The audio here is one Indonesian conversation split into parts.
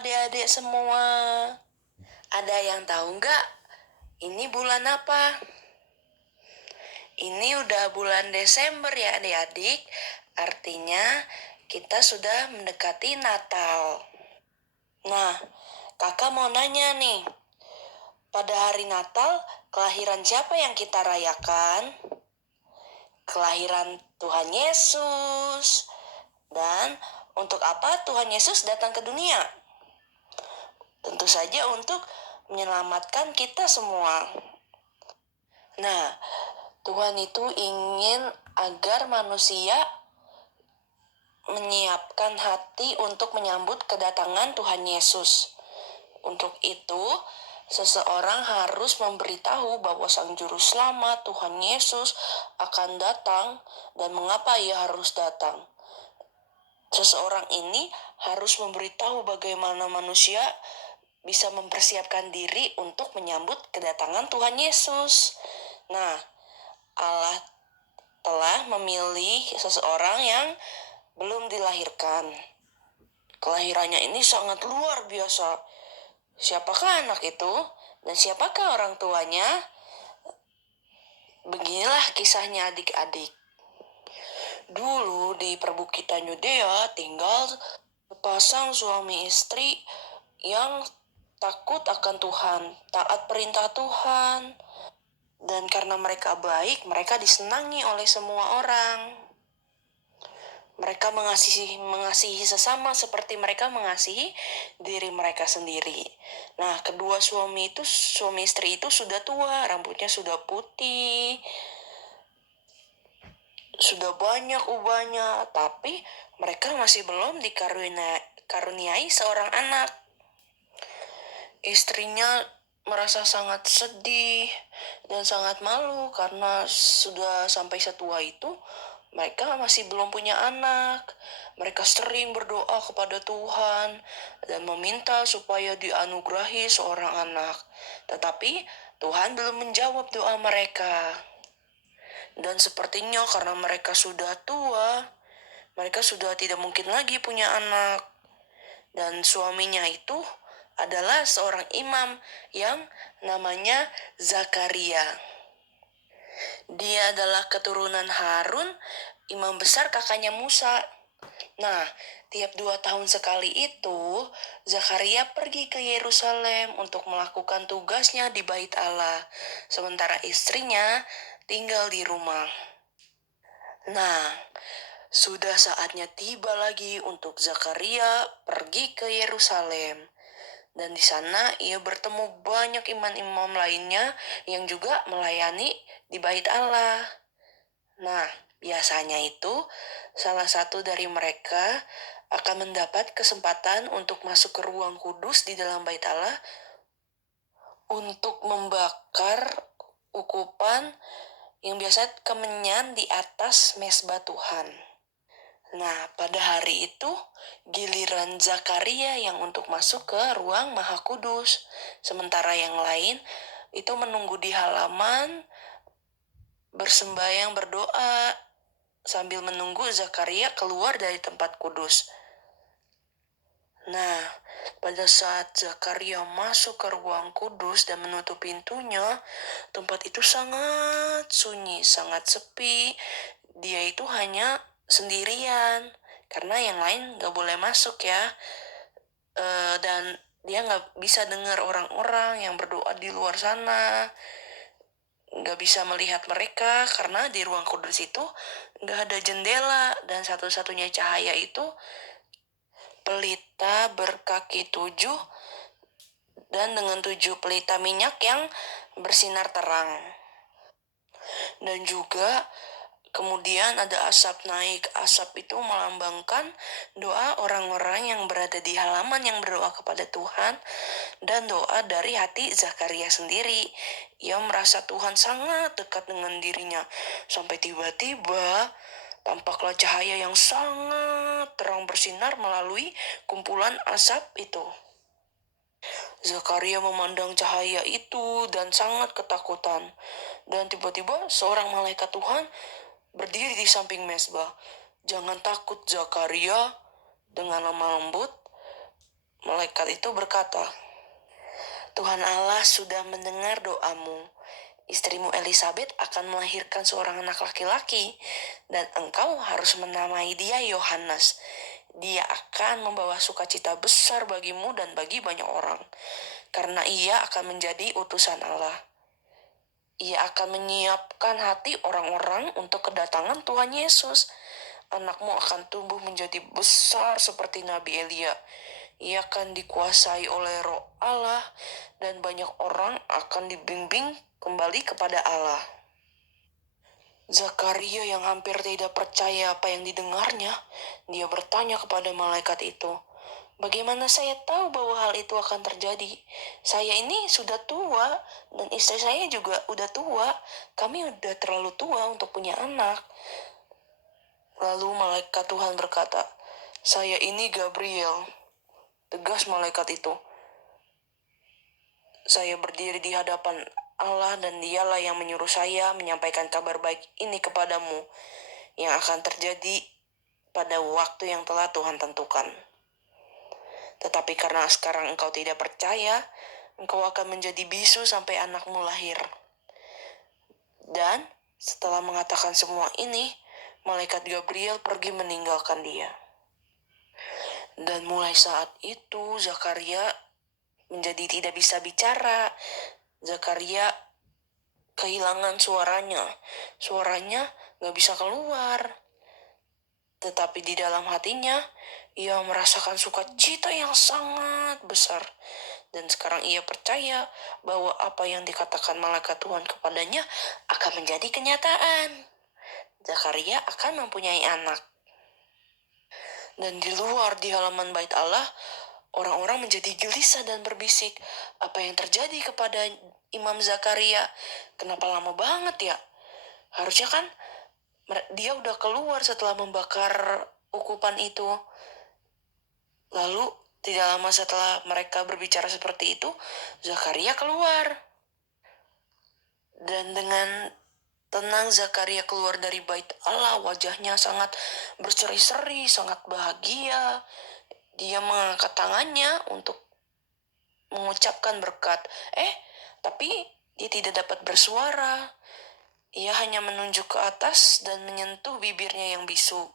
adik-adik semua. Ada yang tahu nggak? Ini bulan apa? Ini udah bulan Desember ya adik-adik. Artinya kita sudah mendekati Natal. Nah, kakak mau nanya nih. Pada hari Natal, kelahiran siapa yang kita rayakan? Kelahiran Tuhan Yesus. Dan untuk apa Tuhan Yesus datang ke dunia? Tentu saja untuk menyelamatkan kita semua. Nah, Tuhan itu ingin agar manusia menyiapkan hati untuk menyambut kedatangan Tuhan Yesus. Untuk itu, seseorang harus memberitahu bahwa Sang Juru Selamat Tuhan Yesus akan datang dan mengapa ia harus datang. Seseorang ini harus memberitahu bagaimana manusia bisa mempersiapkan diri untuk menyambut kedatangan Tuhan Yesus. Nah, Allah telah memilih seseorang yang belum dilahirkan. Kelahirannya ini sangat luar biasa. Siapakah anak itu? Dan siapakah orang tuanya? Beginilah kisahnya adik-adik. Dulu di perbukitan Yudea tinggal sepasang suami istri yang takut akan Tuhan, taat perintah Tuhan. Dan karena mereka baik, mereka disenangi oleh semua orang. Mereka mengasihi sesama seperti mereka mengasihi diri mereka sendiri. Nah, kedua suami istri itu sudah tua, rambutnya sudah putih, sudah banyak ubahnya, tapi mereka masih belum dikaruniai seorang anak. Istrinya merasa sangat sedih dan sangat malu karena sudah sampai setua itu mereka masih belum punya anak. Mereka sering berdoa kepada Tuhan dan meminta supaya dianugerahi seorang anak. Tetapi Tuhan belum menjawab doa mereka. Dan sepertinya karena mereka sudah tua, mereka sudah tidak mungkin lagi punya anak. Dan suaminya itu adalah seorang imam yang namanya Zakaria. Dia adalah keturunan Harun, imam besar kakaknya Musa. Nah, tiap 2 tahun sekali itu, Zakaria pergi ke Yerusalem untuk melakukan tugasnya di Bait Allah, sementara istrinya tinggal di rumah. Nah, sudah saatnya tiba lagi untuk Zakaria pergi ke Yerusalem. Dan di sana ia bertemu banyak imam-imam lainnya yang juga melayani di Bait Allah. Nah, biasanya itu salah satu dari mereka akan mendapat kesempatan untuk masuk ke ruang kudus di dalam Bait Allah untuk membakar ukupan yang biasa kemenyan di atas mesbah Tuhan. Nah, pada hari itu giliran Zakaria yang untuk masuk ke ruang Maha Kudus. Sementara yang lain itu menunggu di halaman bersembahyang berdoa sambil menunggu Zakaria keluar dari tempat kudus. Nah, pada saat Zakaria masuk ke ruang kudus dan menutup pintunya, tempat itu sangat sunyi, sangat sepi. Dia itu hanya sendirian karena yang lain gak boleh masuk ya. Dan dia gak bisa dengar orang-orang yang berdoa di luar sana, gak bisa melihat mereka karena di ruang kudus itu gak ada jendela dan satu-satunya cahaya itu pelita berkaki 7 dan dengan 7 pelita minyak yang bersinar terang. Dan juga kemudian ada asap naik. Asap itu melambangkan doa orang-orang yang berada di halaman yang berdoa kepada Tuhan dan doa dari hati Zakaria sendiri. Ia merasa Tuhan sangat dekat dengan dirinya. Sampai tiba-tiba tampaklah cahaya yang sangat terang bersinar melalui kumpulan asap itu. Zakaria memandang cahaya itu dan sangat ketakutan. Dan tiba-tiba seorang malaikat Tuhan berdiri di samping mesbah. "Jangan takut Zakaria," dengan lemah lembut Malaikat itu berkata, Tuhan Allah sudah mendengar doamu. Istrimu Elizabeth akan melahirkan seorang anak laki-laki, dan engkau harus menamai dia Yohanes. Dia akan membawa sukacita besar bagimu dan bagi banyak orang, karena ia akan menjadi utusan Allah. Ia akan menyiapkan hati orang-orang untuk kedatangan Tuhan Yesus. Anakmu akan tumbuh menjadi besar seperti Nabi Elia. Ia akan dikuasai oleh Roh Allah, dan banyak orang akan dibimbing kembali kepada Allah. Zakaria yang hampir tidak percaya apa yang didengarnya, dia bertanya kepada malaikat itu, bagaimana saya tahu bahwa hal itu akan terjadi? Saya ini sudah tua, dan istri saya juga udah tua. Kami udah terlalu tua untuk punya anak. Lalu malaikat Tuhan berkata, saya ini Gabriel. Tegas malaikat itu. Saya berdiri di hadapan Allah dan dialah yang menyuruh saya menyampaikan kabar baik ini kepadamu yang akan terjadi pada waktu yang telah Tuhan tentukan. Tetapi karena sekarang engkau tidak percaya, engkau akan menjadi bisu sampai anakmu lahir. Dan setelah mengatakan semua ini, malaikat Gabriel pergi meninggalkan dia. Dan mulai saat itu Zakaria menjadi tidak bisa bicara. Zakaria kehilangan suaranya. Suaranya gak bisa keluar. Tetapi di dalam hatinya, ia merasakan sukacita yang sangat besar. Dan sekarang ia percaya bahwa apa yang dikatakan malaikat Tuhan kepadanya akan menjadi kenyataan. Zakaria akan mempunyai anak. Dan di luar di halaman bait Allah, orang-orang menjadi gelisah dan berbisik, apa yang terjadi kepada Imam Zakaria? Kenapa lama banget ya? Harusnya kan dia udah keluar setelah membakar ukupan itu. Lalu tidak lama setelah mereka berbicara seperti itu, Zakaria keluar. Dan dengan tenang Zakaria keluar dari bait Allah, wajahnya sangat berseri-seri, sangat bahagia. Dia mengangkat tangannya untuk mengucapkan berkat. Tapi dia tidak dapat bersuara. Ia hanya menunjuk ke atas dan menyentuh bibirnya yang bisu.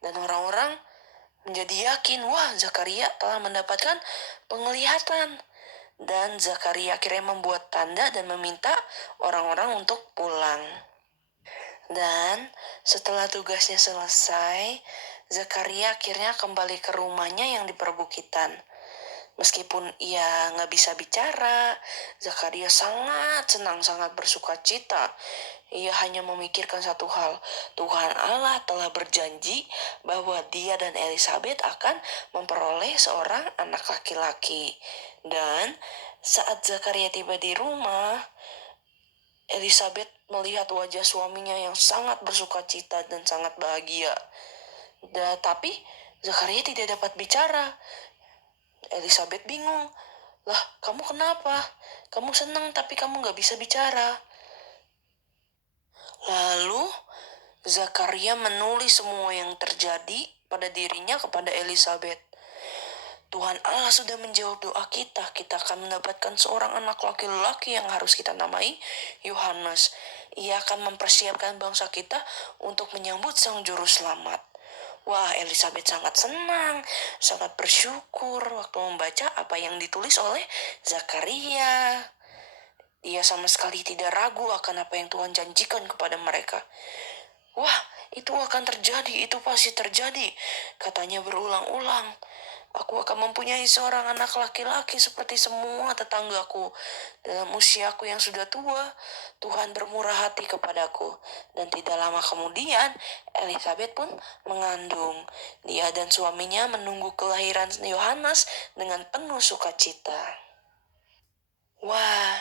Dan orang-orang menjadi yakin, wah Zakaria telah mendapatkan penglihatan. Dan Zakaria akhirnya membuat tanda dan meminta orang-orang untuk pulang. Dan setelah tugasnya selesai, Zakaria akhirnya kembali ke rumahnya yang di perbukitan. Meskipun ia nggak bisa bicara, Zakaria sangat senang, sangat bersuka cita. Ia hanya memikirkan satu hal, Tuhan Allah telah berjanji bahwa dia dan Elizabeth akan memperoleh seorang anak laki-laki. Dan saat Zakaria tiba di rumah, Elizabeth melihat wajah suaminya yang sangat bersuka cita dan sangat bahagia. Tapi Zakaria tidak dapat bicara. Elizabeth bingung. Lah, kamu kenapa? Kamu senang tapi kamu gak bisa bicara. Lalu, Zakaria menulis semua yang terjadi pada dirinya kepada Elizabeth. Tuhan Allah sudah menjawab doa kita. Kita akan mendapatkan seorang anak laki-laki yang harus kita namai Yohanes. Ia akan mempersiapkan bangsa kita untuk menyambut Sang Juru Selamat. Wah, Elizabeth sangat senang, sangat bersyukur waktu membaca apa yang ditulis oleh Zakaria. Dia sama sekali tidak ragu akan apa yang Tuhan janjikan kepada mereka. Wah, itu akan terjadi, itu pasti terjadi, katanya berulang-ulang. Aku akan mempunyai seorang anak laki-laki seperti semua tetanggaku. Dalam usiaku yang sudah tua, Tuhan bermurah hati kepadaku. Dan tidak lama kemudian, Elizabeth pun mengandung. Dia dan suaminya menunggu kelahiran Yohanes dengan penuh sukacita. Wah,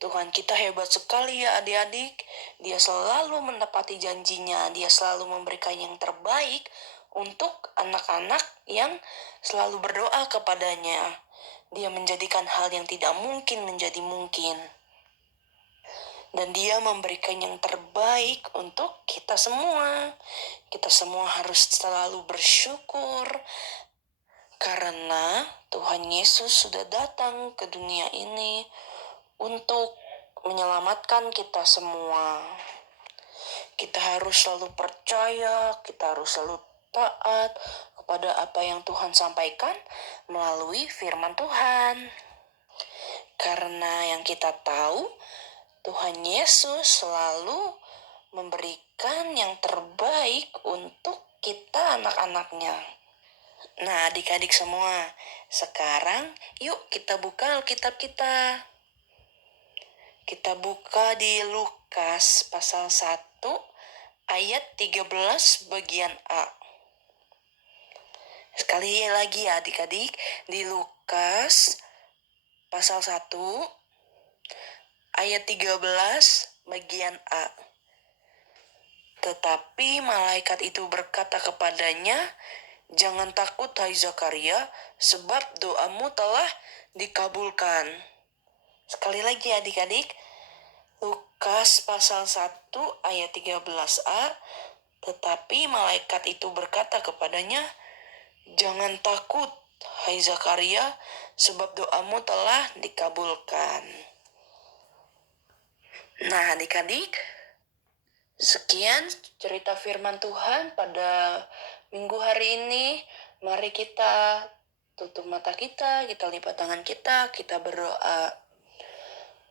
Tuhan kita hebat sekali ya adik-adik. Dia selalu menepati janjinya. Dia selalu memberikan yang terbaik untuk anak-anak yang selalu berdoa kepadanya. Dia menjadikan hal yang tidak mungkin menjadi mungkin. Dan dia memberikan yang terbaik untuk kita semua. Kita semua harus selalu bersyukur Karena Tuhan Yesus sudah datang ke dunia ini untuk menyelamatkan kita semua. Kita harus selalu percaya, kita harus selalu taat kepada apa yang Tuhan sampaikan melalui firman Tuhan. Karena yang kita tahu, Tuhan Yesus selalu memberikan yang terbaik untuk kita anak-anaknya. Nah, adik-adik semua, sekarang yuk kita buka Alkitab kita. Kita buka di Lukas pasal 1 ayat 13 bagian A. Sekali lagi ya adik-adik, di Lukas pasal 1 ayat 13 bagian A. Tetapi malaikat itu berkata kepadanya, "Jangan takut hai Zakaria, sebab doamu telah dikabulkan." Sekali lagi adik-adik, Lukas pasal 1 ayat 13a, tetapi malaikat itu berkata kepadanya, "Jangan takut hai Zakaria, sebab doamu telah dikabulkan." Nah adik-adik, sekian cerita firman Tuhan pada minggu hari ini. Mari kita tutup mata kita lipat tangan kita berdoa.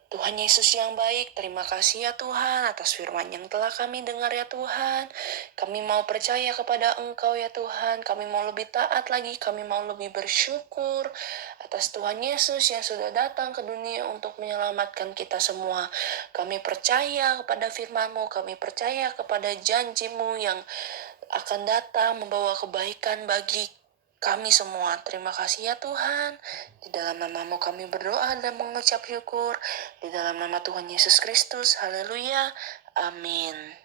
Tuhan Yesus yang baik, terima kasih ya Tuhan atas firman yang telah kami dengar ya Tuhan. Kami mau percaya kepada Engkau ya Tuhan. Kami mau lebih taat lagi, kami mau lebih bersyukur atas Tuhan Yesus yang sudah datang ke dunia untuk menyelamatkan kita semua. Kami percaya kepada firman-Mu, kami percaya kepada janji-Mu yang akan datang membawa kebaikan bagi kami semua. Terima kasih ya Tuhan. Di dalam nama-Mu kami berdoa dan mengucap syukur. Di dalam nama Tuhan Yesus Kristus. Haleluya. Amin.